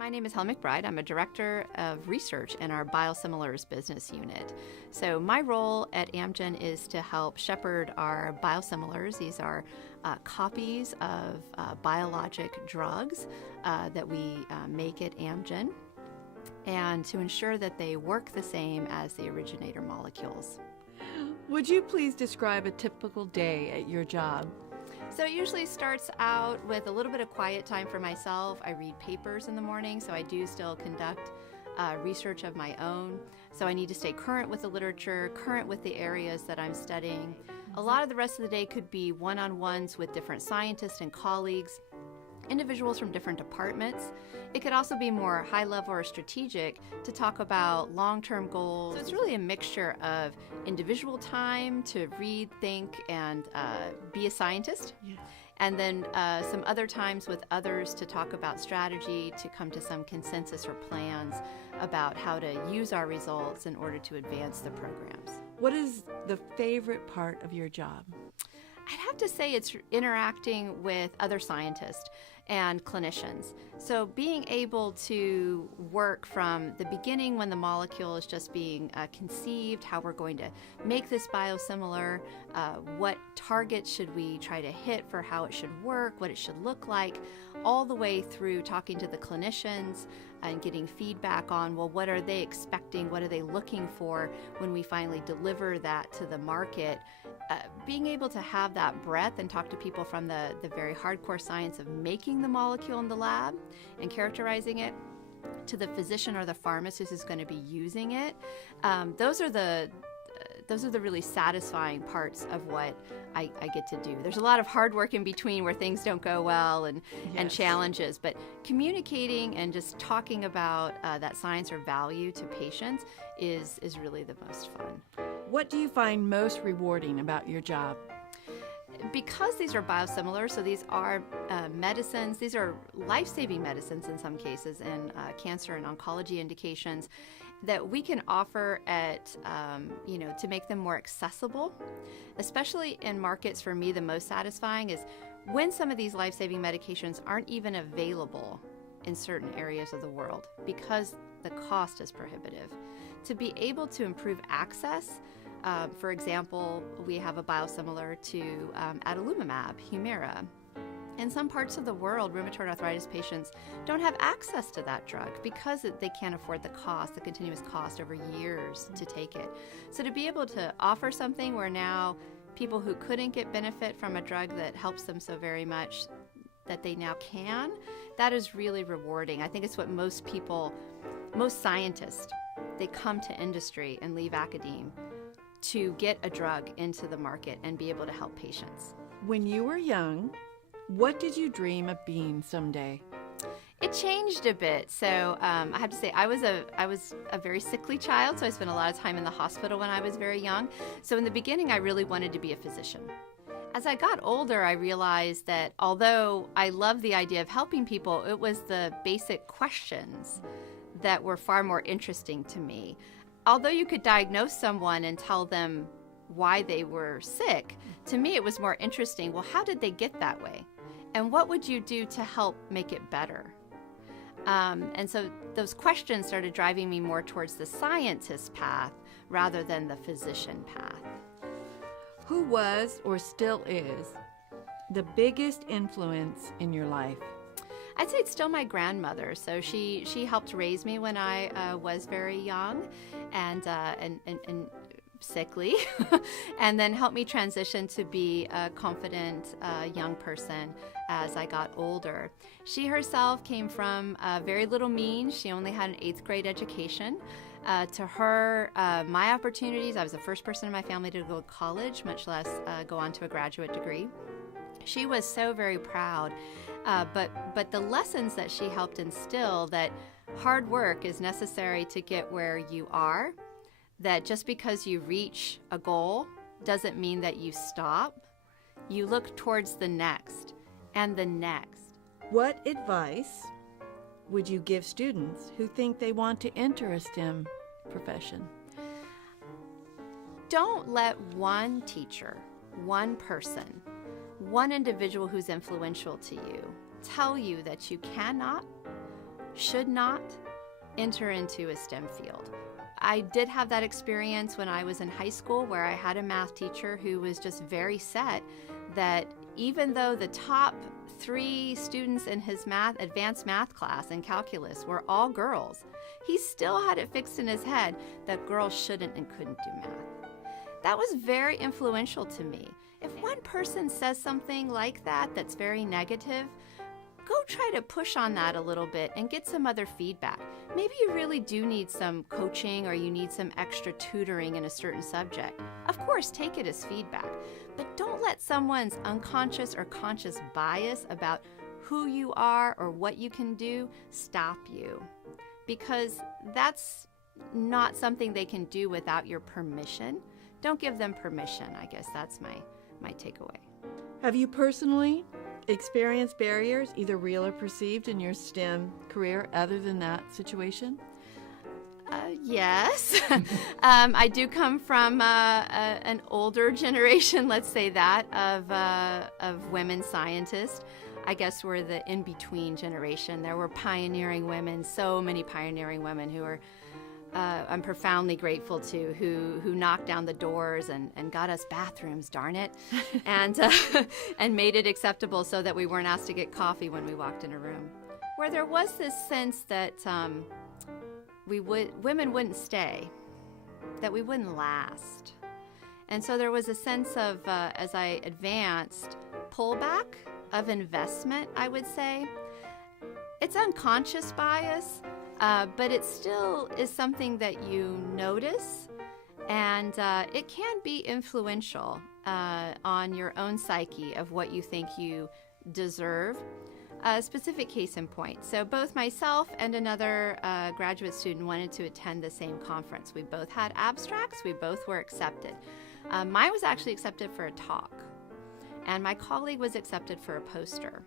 My name is Helen McBride. I'm a director of research in our biosimilars business unit. So my role at Amgen is to help shepherd our biosimilars. These are copies of biologic drugs that we make at Amgen, and to ensure that they work the same as the originator molecules. Would you please describe a typical day at your job? So it usually starts out with a little bit of quiet time for myself. I read papers in the morning, so I do still conduct research of my own. So I need to stay current with the literature, current with the areas that I'm studying. A lot of the rest of the day could be one-on-ones with different scientists and colleagues, individuals from different departments. It could also be more high level or strategic to talk about long-term goals. So it's really a mixture of individual time to read, think, and be a scientist. Yeah. And then some other times with others to talk about strategy, to come to some consensus or plans about how to use our results in order to advance the programs. What is the favorite part of your job? I'd have to say it's interacting with other scientists and clinicians. So being able to work from the beginning when the molecule is just being conceived, how we're going to make this biosimilar, what targets should we try to hit for how it should work, what it should look like, all the way through talking to the clinicians and getting feedback on, well, what are they expecting, what are they looking for when we finally deliver that to the market. Being able to have that breadth and talk to people from the very hardcore science of making the molecule in the lab and characterizing it to the physician or the pharmacist who's going to be using it. Those are the really satisfying parts of what I get to do. There's a lot of hard work in between where things don't go well and challenges, but communicating and just talking about that science or value to patients is really the most fun. What do you find most rewarding about your job? Because these are biosimilars, so these are medicines, these are life-saving medicines in some cases, and cancer and oncology indications that we can offer at, to make them more accessible, especially in markets. For me, the most satisfying is when some of these life-saving medications aren't even available in certain areas of the world because the cost is prohibitive. To be able to improve access, for example, we have a biosimilar to adalimumab, Humira. In some parts of the world, rheumatoid arthritis patients don't have access to that drug because they can't afford the cost, the continuous cost over years to take it. So to be able to offer something where now people who couldn't get benefit from a drug that helps them so very much, that they now can, that is really rewarding. I think it's what most scientists, they come to industry and leave academe to get a drug into the market and be able to help patients. When you were young, what did you dream of being someday? It changed a bit. So I have to say I was a very sickly child, so I spent a lot of time in the hospital when I was very young. So in the beginning, I really wanted to be a physician. As I got older, I realized that although I loved the idea of helping people, it was the basic questions that were far more interesting to me. Although you could diagnose someone and tell them why they were sick, to me it was more interesting, well, how did they get that way? And what would you do to help make it better? And so those questions started driving me more towards the scientist path rather than the physician path. Who was or still is the biggest influence in your life? I'd say it's still my grandmother. So she helped raise me when I was very young and sickly, and then helped me transition to be a confident young person as I got older. She herself came from very little means. She only had an 8th grade education. To her, my opportunities, I was the first person in my family to go to college, much less go on to a graduate degree. She was so very proud, but the lessons that she helped instill, that hard work is necessary to get where you are, that just because you reach a goal doesn't mean that you stop. You look towards the next and the next. What advice would you give students who think they want to enter a STEM profession? Don't let one teacher, one person, one individual who's influential to you tell you that you cannot should not enter into a STEM field. I did have that experience when I was in high school where I had a math teacher who was just very set that even though the top 3 students in his advanced math class in calculus were all girls, he still had it fixed in his head that girls shouldn't and couldn't do math. That was very influential to me. If one person says something like that that's very negative, go try to push on that a little bit and get some other feedback. Maybe you really do need some coaching or you need some extra tutoring in a certain subject. Of course, take it as feedback, but don't let someone's unconscious or conscious bias about who you are or what you can do stop you, because that's not something they can do without your permission. Don't give them permission. I guess that's my takeaway. Have you personally experienced barriers, either real or perceived, in your STEM career other than that situation? Yes. I do come from an older generation, let's say that, of women scientists. I guess we're the in-between generation. There were pioneering women, so many pioneering women who are I'm profoundly grateful to, who knocked down the doors and got us bathrooms, darn it, and made it acceptable so that we weren't asked to get coffee when we walked in a room. Where there was this sense that women wouldn't stay, that we wouldn't last. And so there was a sense of, as I advanced, pullback of investment, I would say. It's unconscious bias, but it still is something that you notice, and it can be influential on your own psyche of what you think you deserve. A specific case in point. So both myself and another graduate student wanted to attend the same conference. We both had abstracts. We both were accepted. Mine was actually accepted for a talk, and my colleague was accepted for a poster.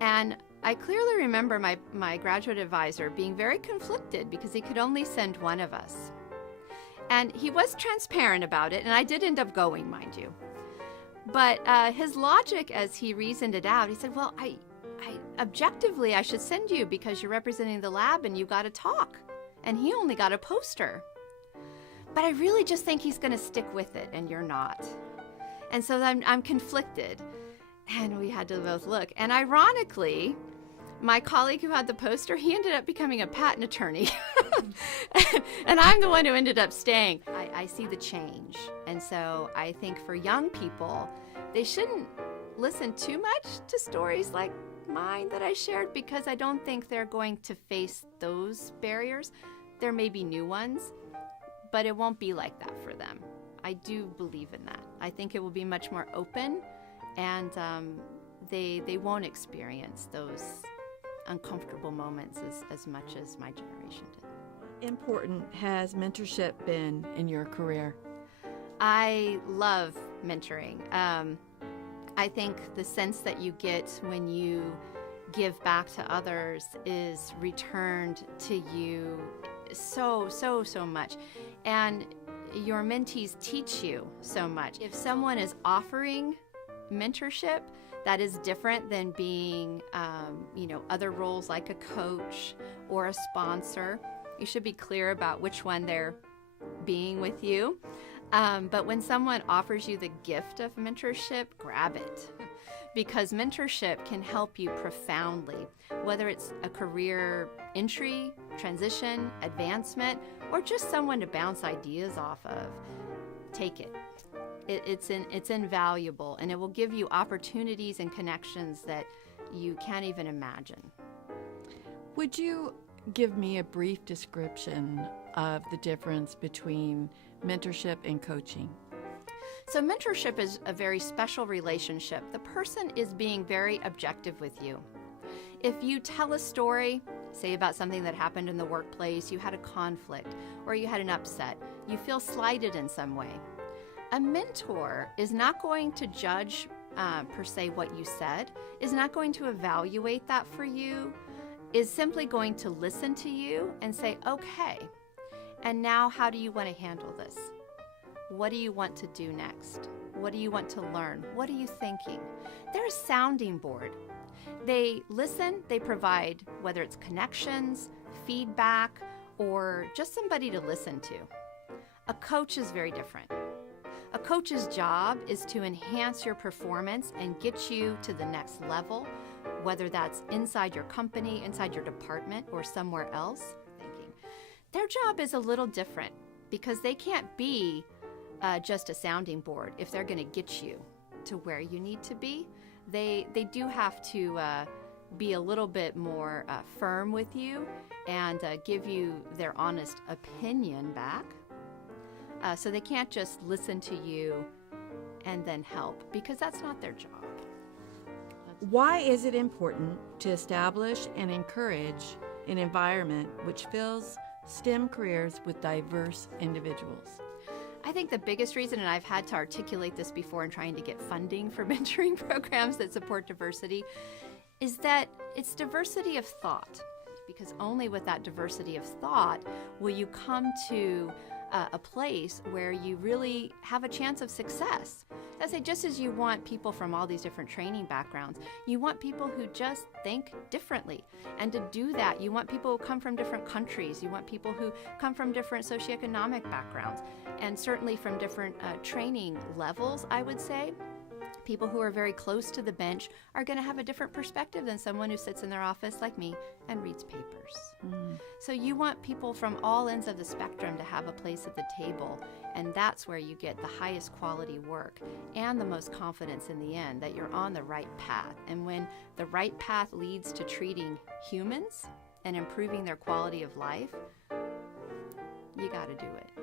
And I clearly remember my graduate advisor being very conflicted because he could only send one of us. And he was transparent about it, and I did end up going, mind you. But his logic, as he reasoned it out, he said, well, I objectively, I should send you because you're representing the lab and you got a talk. And he only got a poster. But I really just think he's going to stick with it, and you're not. And so I'm conflicted. And we had to both look. And ironically, my colleague who had the poster, he ended up becoming a patent attorney. And I'm the one who ended up staying. I see the change. And so I think for young people, they shouldn't listen too much to stories like mine that I shared, because I don't think they're going to face those barriers. There may be new ones, but it won't be like that for them. I do believe in that. I think it will be much more open, and they won't experience those uncomfortable moments as much as my generation did. Important has mentorship been in your career? I love mentoring. I think the sense that you get when you give back to others is returned to you so much. And your mentees teach you so much. If someone is offering mentorship, that is different than being, other roles like a coach or a sponsor. You should be clear about which one they're being with you. But when someone offers you the gift of mentorship, grab it. Because mentorship can help you profoundly, whether it's a career entry, transition, advancement, or just someone to bounce ideas off of. Take it. It's invaluable, and it will give you opportunities and connections that you can't even imagine. Would you give me a brief description of the difference between mentorship and coaching? So mentorship is a very special relationship. The person is being very objective with you. If you tell a story, say about something that happened in the workplace, you had a conflict, or you had an upset, you feel slighted in some way. A mentor is not going to judge per se what you said, is not going to evaluate that for you, is simply going to listen to you and say, okay, and now how do you want to handle this? What do you want to do next? What do you want to learn? What are you thinking? They're a sounding board. They listen, they provide, whether it's connections, feedback, or just somebody to listen to. A coach is very different. A coach's job is to enhance your performance and get you to the next level, whether that's inside your company, inside your department, or somewhere else. Their job is a little different because they can't be just a sounding board if they're going to get you to where you need to be. They do have to be a little bit more firm with you and give you their honest opinion back. So they can't just listen to you and then help, because that's not their job. Why is it important to establish and encourage an environment which fills STEM careers with diverse individuals? I think the biggest reason, and I've had to articulate this before in trying to get funding for mentoring programs that support diversity, is that it's diversity of thought. Because only with that diversity of thought will you come to a place where you really have a chance of success. I say, just as you want people from all these different training backgrounds, you want people who just think differently. And to do that, you want people who come from different countries. You want people who come from different socioeconomic backgrounds, and certainly from different training levels, I would say. People who are very close to the bench are going to have a different perspective than someone who sits in their office like me and reads papers. So you want people from all ends of the spectrum to have a place at the table, and that's where you get the highest quality work and the most confidence in the end that you're on the right path. And when the right path leads to treating humans and improving their quality of life, you got to do it.